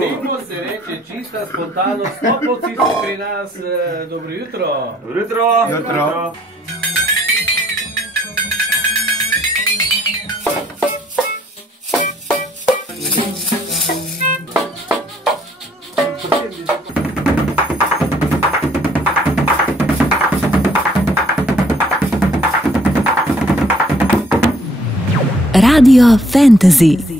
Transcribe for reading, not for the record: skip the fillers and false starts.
Temu se reče čista spontanost, stopovci so pri nas. Dobro jutro. Dobro jutro. Jutro. Radio Fantasy.